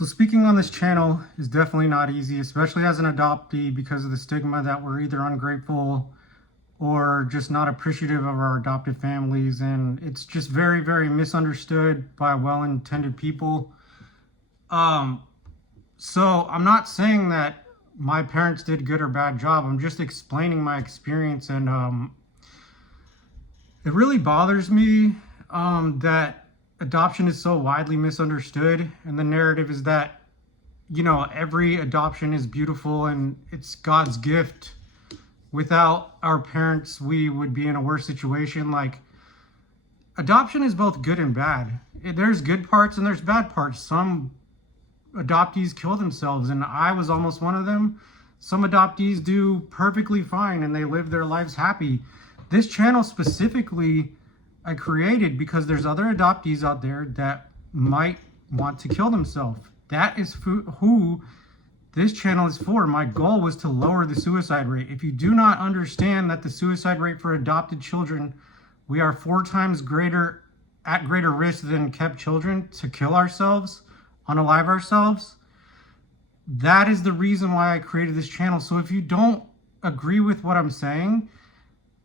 So speaking on this channel is definitely not easy, especially as an adoptee, because of the stigma that we're either ungrateful or just not appreciative of our adopted families. And it's just very, very misunderstood by well-intended people. So I'm not saying that my parents did good or bad job. I'm just explaining my experience. And it really bothers me that adoption is so widely misunderstood, and the narrative is that, every adoption is beautiful and it's God's gift. Without our parents, we would be in a worse situation. Like, adoption is both good and bad. There's good parts and there's bad parts. Some adoptees kill themselves, and I was almost one of them. Some adoptees do perfectly fine and they live their lives happy. This channel specifically I created because there's other adoptees out there that might want to kill themselves. That is who this channel is for. My goal was to lower the suicide rate. If you do not understand that the suicide rate for adopted children, we are 4 times at greater risk than kept children to kill ourselves, unalive ourselves. That is the reason why I created this channel. So if you don't agree with what I'm saying,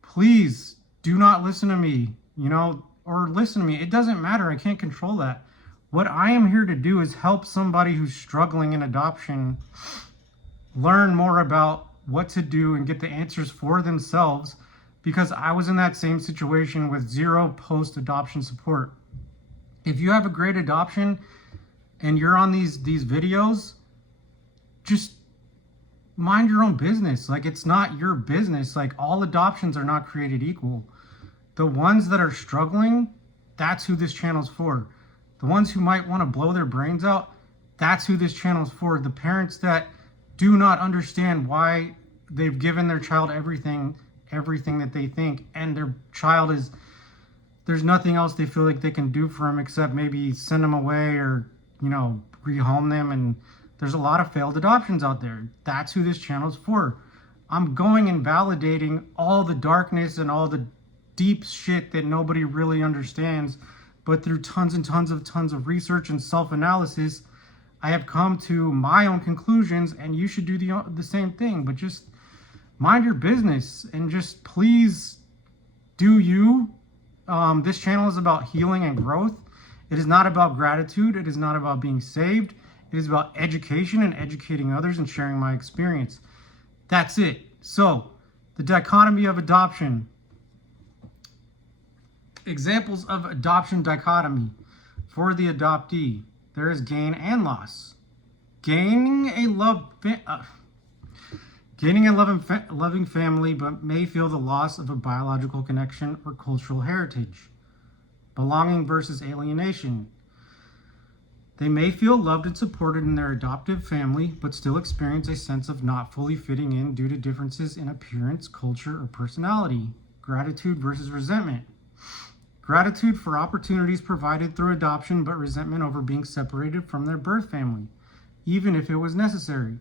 please do not listen to me, or listen to me. It doesn't matter. I can't control that. What I am here to do is help somebody who's struggling in adoption learn more about what to do and get the answers for themselves, because I was in that same situation with 0 post-adoption support. If you have a great adoption and you're on these videos, just mind your own business. Like, it's not your business. Like, all adoptions are not created equal. The ones that are struggling, that's who this channel's for. The ones who might want to blow their brains out, that's who this channel's for. The parents that do not understand why they've given their child everything that they think, and their child there's nothing else they feel like they can do for them except maybe send them away or, rehome them. And there's a lot of failed adoptions out there. That's who this channel's for. I'm going and validating all the darkness and all the deep shit that nobody really understands, but through tons of research and self-analysis, I have come to my own conclusions, and you should do the same thing. But just mind your business and just please do you. This channel is about healing and growth. It is not about gratitude. It is not about being saved. It is about education and educating others and sharing my experience. That's it. So, the dichotomy of adoption. Examples of adoption dichotomy. For the adoptee, there is gain and loss. Gaining a loving family, but may feel the loss of a biological connection or cultural heritage. Belonging versus alienation. They may feel loved and supported in their adoptive family, but still experience a sense of not fully fitting in due to differences in appearance, culture, or personality. Gratitude versus resentment. Gratitude for opportunities provided through adoption, but resentment over being separated from their birth family, even if it was necessary.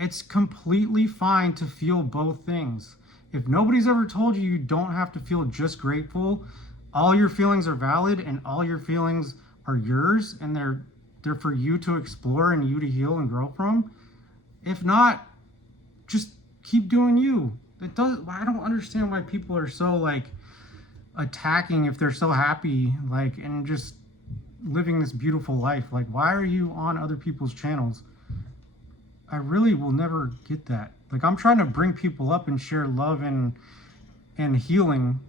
It's completely fine to feel both things. If nobody's ever told you you don't have to feel just grateful, all your feelings are valid and all your feelings are yours, and they're for you to explore and you to heal and grow from. If not, just keep doing you. I don't understand why people are so attacking if they're so happy, and just living this beautiful life. Why are you on other people's channels? I really will never get that. I'm trying to bring people up and share love and healing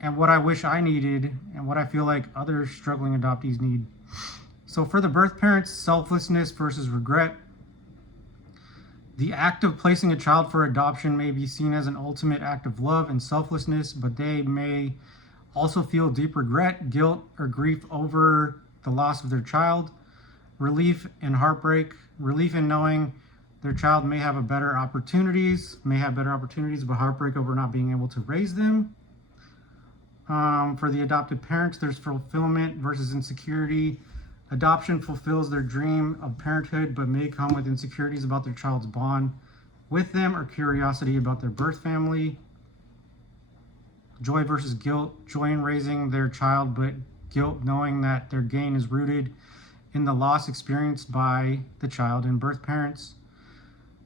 and what I wish I needed and what I feel like other struggling adoptees need. So for the birth parents, selflessness versus regret. The act of placing a child for adoption may be seen as an ultimate act of love and selflessness, but they may also feel deep regret, guilt, or grief over the loss of their child. Relief and heartbreak. Relief in knowing their child may have better opportunities, but heartbreak over not being able to raise them. For the adopted parents, there's fulfillment versus insecurity. Adoption fulfills their dream of parenthood, but may come with insecurities about their child's bond with them or curiosity about their birth family. Joy versus guilt. Joy in raising their child, but guilt knowing that their gain is rooted in the loss experienced by the child and birth parents.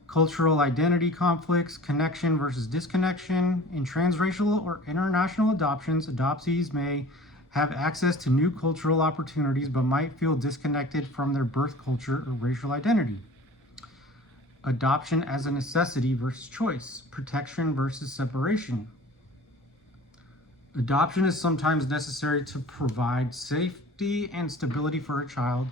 Cultural identity conflicts, connection versus disconnection. In transracial or international adoptions, adoptees may have access to new cultural opportunities but might feel disconnected from their birth culture or racial identity. Adoption as a necessity versus choice. Protection versus separation. Adoption is sometimes necessary to provide safety and stability for a child,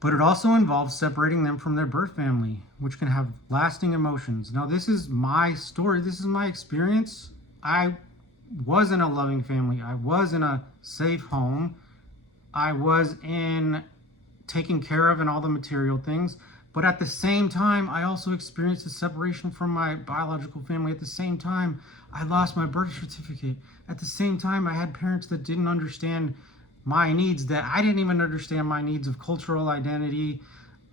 but it also involves separating them from their birth family, which can have lasting emotions. Now, this is my story. This is my experience. I was in a loving family. I was in a safe home. I was in taken care of and all the material things. But at the same time, I also experienced a separation from my biological family. At the same time, I lost my birth certificate. At the same time, I had parents that didn't understand my needs, that I didn't even understand my needs of cultural identity,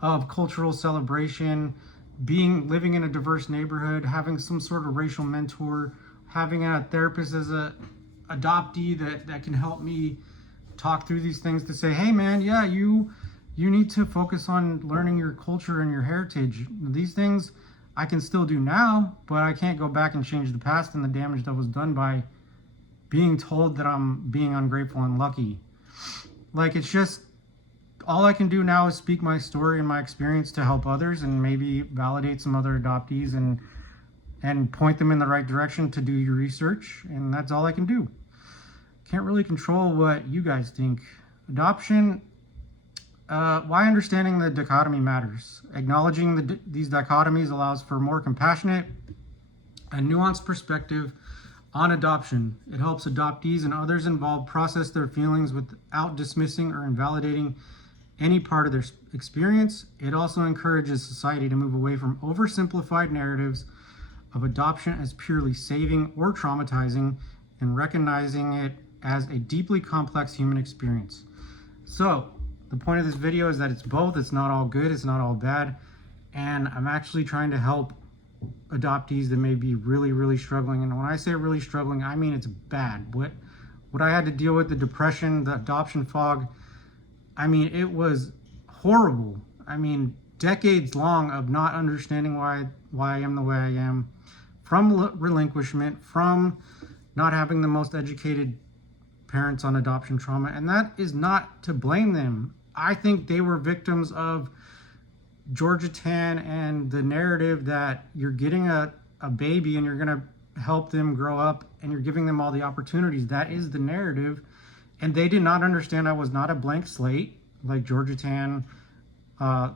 of cultural celebration, living in a diverse neighborhood, having some sort of racial mentor, having a therapist as a adoptee that can help me talk through these things to say, hey man, yeah, you need to focus on learning your culture and your heritage. These things I can still do now, but I can't go back and change the past and the damage that was done by being told that I'm being ungrateful and lucky. Like, it's just, all I can do now is speak my story and my experience to help others and maybe validate some other adoptees and point them in the right direction to do your research. And that's all I can do. Can't really control what you guys think. Adoption, why understanding the dichotomy matters. Acknowledging these dichotomies allows for more compassionate and nuanced perspective on adoption. It helps adoptees and others involved process their feelings without dismissing or invalidating any part of their experience. It also encourages society to move away from oversimplified narratives of adoption as purely saving or traumatizing and recognizing it as a deeply complex human experience. So, the point of this video is that it's both. It's not all good, it's not all bad. And I'm actually trying to help adoptees that may be really, really struggling. And when I say really struggling, I mean it's bad. What I had to deal with, the depression, the adoption fog, I mean, it was horrible. I mean, decades long of not understanding why I am the way I am, from relinquishment, from not having the most educated parents on adoption trauma. And that is not to blame them. I think they were victims of Georgia Tan and the narrative that you're getting a baby and you're going to help them grow up and you're giving them all the opportunities. That is the narrative. And they did not understand I was not a blank slate like Georgia Tan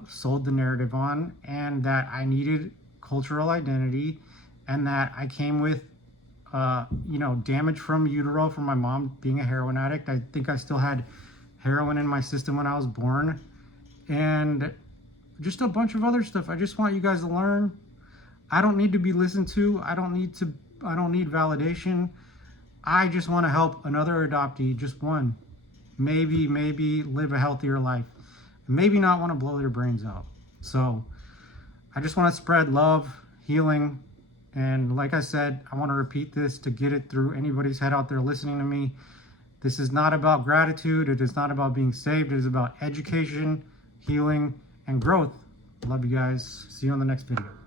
sold the narrative on, and that I needed cultural identity, and that I came with damage from utero from my mom being a heroin addict. I think I still had heroin in my system when I was born, and just a bunch of other stuff. I just want you guys to learn. I don't need to be listened to. I don't need validation. I just want to help another adoptee, just one. Maybe live a healthier life. Maybe not want to blow their brains out. So I just want to spread love, healing, and like I said, I want to repeat this to get it through anybody's head out there listening to me. This is not about gratitude. It is not about being saved. It is about education, healing, and growth. Love you guys. See you on the next video.